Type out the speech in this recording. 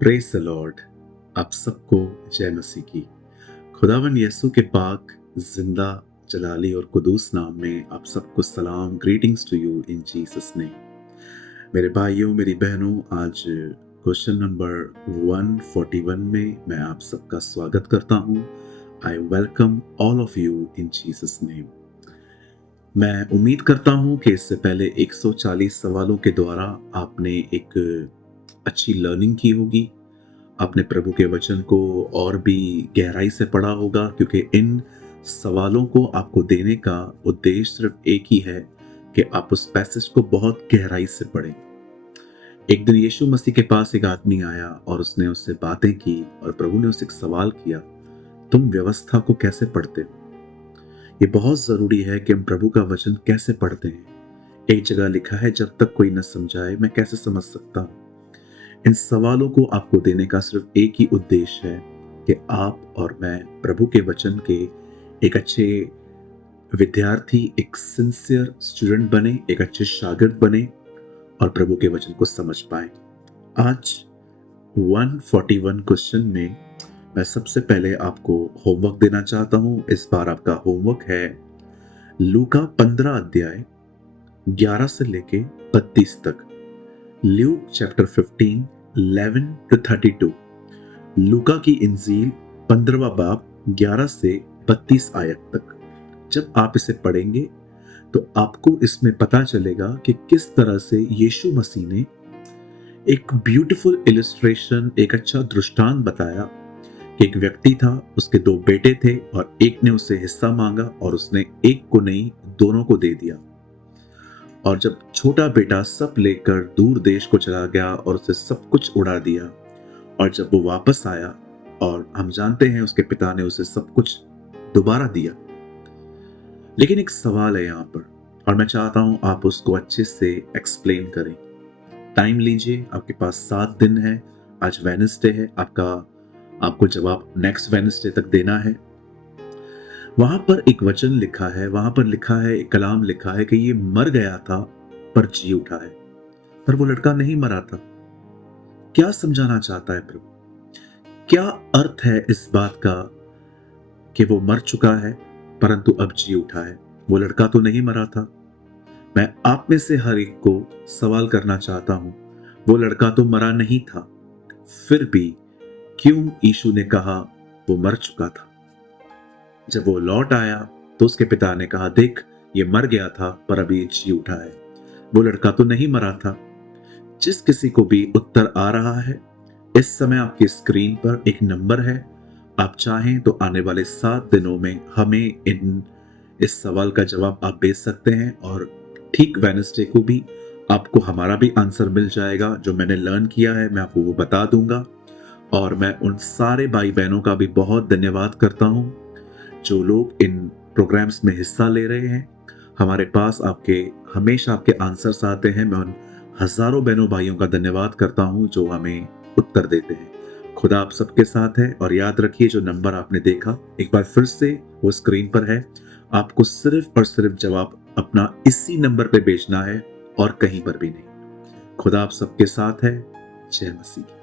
Praise the Lord. आप सबको जय मसीह की। खुदावन यीशु के पाक जिंदा जलाली और कुदूस नाम में आप सबको सलाम, greetings to you in Jesus name. मेरे भाइयों, मेरी बहनों, आज क्वेश्चन नंबर 141 में मैं आप सबका स्वागत करता हूं। I welcome all of you in Jesus name. मैं उम्मीद करता हूं कि इससे पहले 140 सवालों के द्वारा आपने एक अच्छी लर्निंग की होगी। आपने प्रभु के वचन को और भी गहराई से पढ़ा होगा, क्योंकि इन सवालों को आपको देने का उद्देश्य सिर्फ एक ही है कि आप उस पैसेज को बहुत गहराई से पढ़ें। एक दिन यीशु मसीह के पास एक आदमी आया और उसने उससे बातें की और प्रभु ने उससे एक सवाल किया, तुम व्यवस्था को कैसे पढ़ते हो? ये बहुत जरूरी है कि हम प्रभु का वचन कैसे पढ़ते हैं। एक जगह लिखा है, जब तक कोई न समझाए मैं कैसे समझ सकता हूं। इन सवालों को आपको देने का सिर्फ एक ही उद्देश्य है कि आप और मैं प्रभु के वचन के एक अच्छे विद्यार्थी, एक सिंसियर स्टूडेंट बने, एक अच्छे शागिर्द बने और प्रभु के वचन को समझ पाए। आज 141 क्वेश्चन में मैं सबसे पहले आपको होमवर्क देना चाहता हूं। इस बार आपका होमवर्क है लूका 15 अध्याय 11 से लेके 32 तक। Luke chapter 15 11 to 32। लूका की इंजील 15वां बाब 11 से 32 आयत तक। जब आप इसे पढ़ेंगे तो आपको इसमें पता चलेगा कि किस तरह से यीशु मसीह ने एक ब्यूटीफुल इलस्ट्रेशन, एक अच्छा दृष्टांत बताया कि एक व्यक्ति था, उसके दो बेटे थे और एक ने उससे हिस्सा मांगा और उसने एक को नहीं, दोनों को दे दिया। और जब छोटा बेटा सब लेकर दूर देश को चला गया और उसे सब कुछ उड़ा दिया, और जब वो वापस आया और हम जानते हैं उसके पिता ने उसे सब कुछ दोबारा दिया। लेकिन एक सवाल है यहाँ पर और मैं चाहता हूं आप उसको अच्छे से एक्सप्लेन करें। टाइम लीजिए, आपके पास 7 दिन है। आज वेडनेसडे है, आपको जवाब नेक्स्ट वेडनेसडे तक देना है। वहां पर एक वचन लिखा है, वहां पर लिखा है, एक कलाम लिखा है कि ये मर गया था पर जी उठा है। पर वो लड़का नहीं मरा था। क्या समझाना चाहता है प्रभु? क्या अर्थ है इस बात का कि वो मर चुका है परंतु अब जी उठा है? वो लड़का तो नहीं मरा था। मैं आप में से हर एक को सवाल करना चाहता हूं, वो लड़का तो मरा नहीं था, फिर भी क्यों यीशु ने कहा वो मर चुका था? जब वो लौट आया तो उसके पिता ने कहा, देख ये मर गया था पर अभी जी उठा है। वो लड़का तो नहीं मरा था। जिस किसी को भी उत्तर आ रहा है, इस समय आपकी स्क्रीन पर एक नंबर है। आप चाहें तो आने वाले 7 दिनों में हमें इस सवाल का जवाब आप भेज सकते हैं और ठीक वेडनेसडे को भी आपको हमारा भी आंसर मिल जाएगा। जो मैंने लर्न किया है मैं आपको वो बता दूंगा। और मैं उन सारे भाई बहनों का भी बहुत धन्यवाद करता हूं जो लोग इन प्रोग्राम्स में हिस्सा ले रहे हैं। हमारे पास हमेशा आपके आंसर्स आते हैं। मैं उन हजारों बहनों भाइयों का धन्यवाद करता हूं जो हमें उत्तर देते हैं। खुदा आप सबके साथ है और याद रखिए जो नंबर आपने देखा एक बार फिर से वो स्क्रीन पर है। आपको सिर्फ और सिर्फ जवाब अपना इसी नंबर पे भेजना है और कहीं पर भी नहीं। खुदा आप सबके साथ है। जय मसीह की।